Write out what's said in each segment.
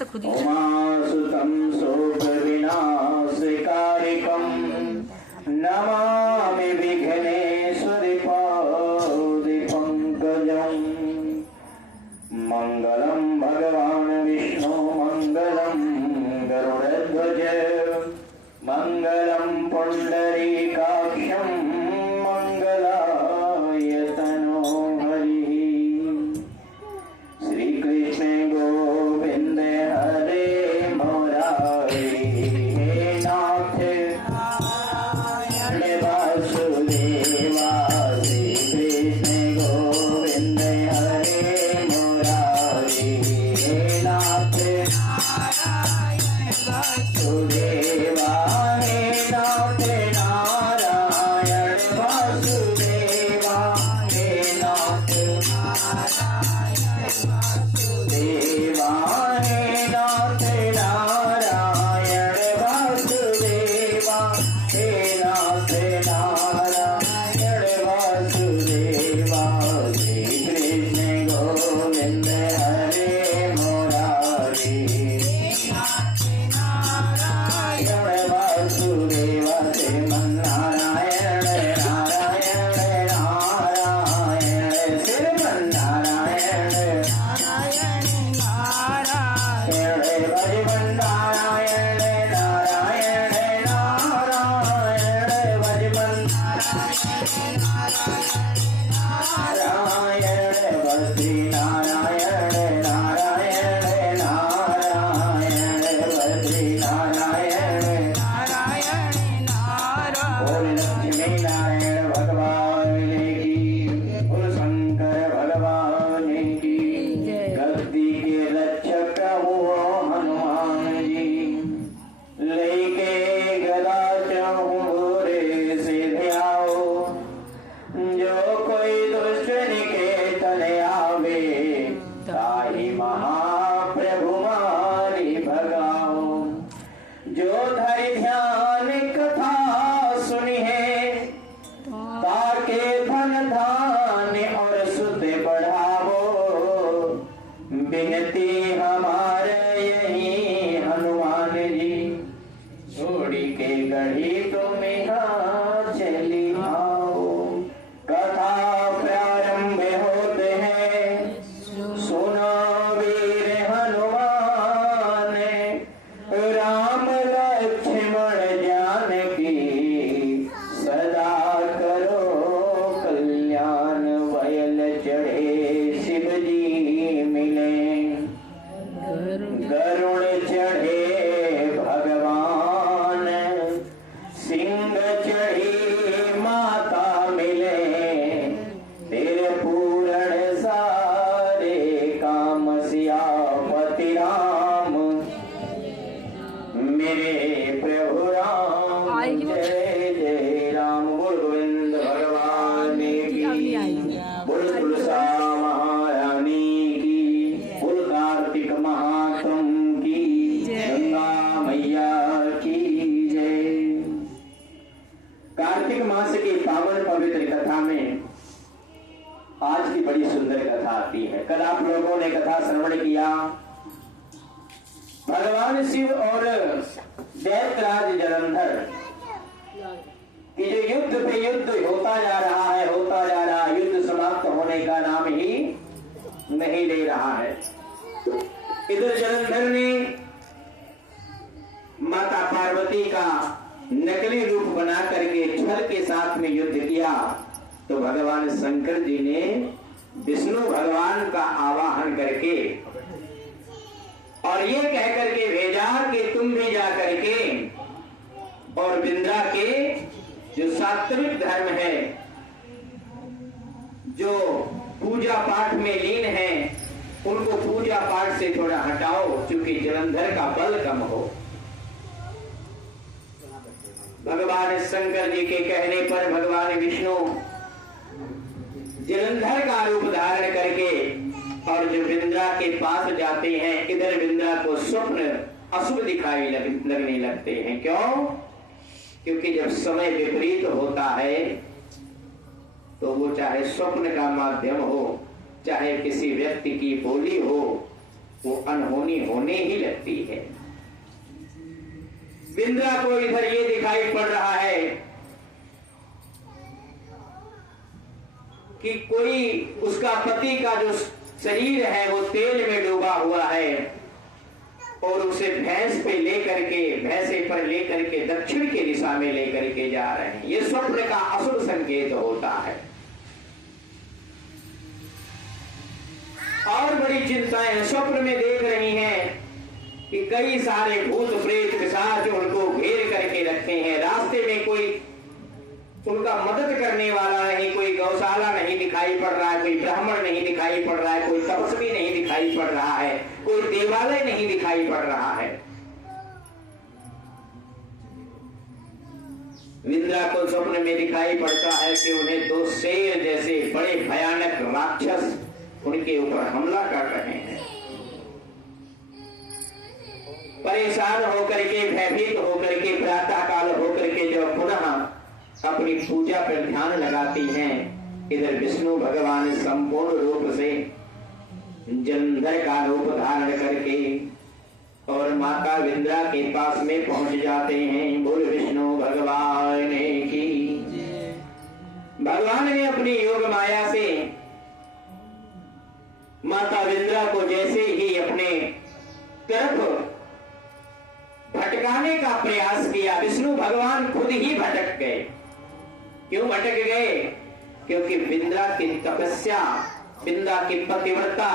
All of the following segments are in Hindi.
तो खुद ही उमासुतं शोकविनाशकारिकं नमामि विघ्नेश्वरि पादपङ्कजं। मंगलम भगवान विष्णु मंगलम गरुड़ध्वज मंगलम पुंडरीकाक्षं मंगलाय तनो हरि। श्री कृष्ण गोविंद हरे मुरारी हे नाथ नारायण वासुदेवा। श्री कृष्ण गोविंद हरे मुरारी हे नाथ नारायण वासुदेवा। हे नाथ नारायण वासुदेवा। हे नाथ नारायण वासुदेवा। हे नाथ नारायण वासुदेवा। हे नाथ नारायण वासुदेवा। श्री कृष्ण गोविंद हरे मुरारी नारायण वासुदेवा। श्रीमन्नारायण नारायण नारायण श्रीमन्नारायण नारायण नारायण भजमन्नारायण नारायण नारायण भजमन्नारायण नारायण भक्ति नारायण नारायण नारायण भक्ति नारायण नारायण नारायण। बोल लक्ष्मी नारायण भगवान की, बोल शंकर भगवान की। गद्दी के रक्षक हुआ हनुमान जी, लेके गदा चाहूं भोरे से ध्याओ। जो कोई दुष्ट निकेतन आवे, ताहि महाप्रभु मारी भगाओ। जो धरि ध्यान कथा सुनी है, ताके धन धान और सुध बढ़ावो। बिनती हमारे यही हनुमान जी, छोड़ी के गढ़ी तुम यहाँ चली आओ। कथा प्रारंभ होते हैं, सुनो वीर हनुमान। राम लक्ष्मण जानकी, सदा करो कल्याण। वयल चढ़े शिव जी मिले, गरुड़ चढ़े भगवान। सिंह चढ़ी माता मिले, तेरे पूरण सारे काम। सियापति राम मेरे प्रभु राम। जय जय राम। बोल गोविंद भगवान की, बोल तुलसा महारानी की, बोल कार्तिक महात्म की, गंगा मैया की जय। कार्तिक मास की पावन पवित्र कथा में आज की बड़ी सुंदर कथा आती है। कल आप लोगों ने कथा श्रवण किया, भगवान शिव और दैत्यराज जलंधर कि जो युद्ध पे युद्ध होता जा रहा है, होता जा रहा है, युद्ध समाप्त होने का नाम ही नहीं ले रहा है। इधर जलंधर ने माता पार्वती का नकली रूप बना करके छल के साथ में युद्ध किया, तो भगवान शंकर जी ने विष्णु भगवान का आवाहन करके और ये कह करके भेजा कि तुम भी जा करके और विंध्या के जो सात्विक धर्म है, जो पूजा पाठ में लीन है, उनको पूजा पाठ से थोड़ा हटाओ, क्योंकि जलंधर का बल कम हो। भगवान शंकर जी के कहने पर भगवान विष्णु जलंधर का रूप धारण करके और जो विंध्या के पास जाते हैं, इधर विंध्या को स्वप्न अशुभ दिखाई लगने लगते हैं। क्यों? क्योंकि जब समय विपरीत होता है तो वो चाहे स्वप्न का माध्यम हो, चाहे किसी व्यक्ति की बोली हो, वो अनहोनी होने ही लगती है। विंद्रा को इधर ये दिखाई पड़ रहा है कि कोई उसका पति का जो शरीर है वो तेल में डूबा हुआ है और उसे भैंसे पर लेकर के दक्षिण की दिशा में लेकर के जा रहे हैं। ये स्वप्न का अशुभ संकेत होता है। और बड़ी चिंताएं स्वप्न में देख रही हैं कि कई सारे भूत प्रेत पिशाच उनको घेर करके रखे हैं। रास्ते में कोई उनका मदद करने वाला नहीं, कोई गौशाला नहीं दिखाई पड़ रहा है, कोई ब्राह्मण नहीं दिखाई पड़ रहा है, कोई तपस्वी नहीं दिखाई पड़ रहा है, कोई देवालय नहीं दिखाई पड़ रहा है। विंद्रा को स्वप्न में दिखाई पड़ता है कि उन्हें दो शेर जैसे बड़े भयानक राक्षस उनके ऊपर हमला कर रहे हैं। परेशान होकर के, भयभीत होकर के, प्रातः काल होकर के जब पुनः अपनी पूजा पर ध्यान लगाती हैं, इधर विष्णु भगवान संपूर्ण रूप से जलंधर का रूप धारण करके और माता विंद्रा के पास में पहुंच जाते हैं। बोल विष्णु भगवान की। भगवान ने अपनी योग माया से माता विंद्रा को जैसे ही अपने तरफ भटकाने का प्रयास किया, विष्णु भगवान खुद ही भटक गए। क्यों भटक गए? क्योंकि विंद्रा की तपस्या, विंद्रा की पतिव्रता,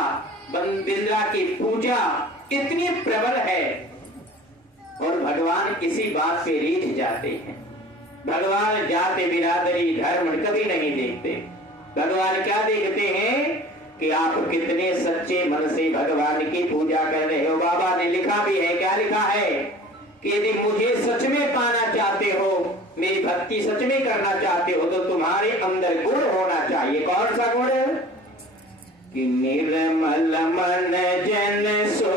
विंद्रा की पूजा इतनी प्रबल है और भगवान किसी बात पे रीझ जाते हैं। भगवान जाति बिरादरी धर्म कभी नहीं देखते। भगवान क्या देखते हैं कि आप कितने सच्चे मन से भगवान की पूजा कर रहे हो। बाबा ने लिखा भी है, क्या लिखा है कि यदि मुझे सच में पाना चाहते हो, मेरी भक्ति सच में करना चाहते हो, तो तुम्हारे अंदर गुण होना चाहिए। कौन सा गुण? कि निर्मल मन जन सो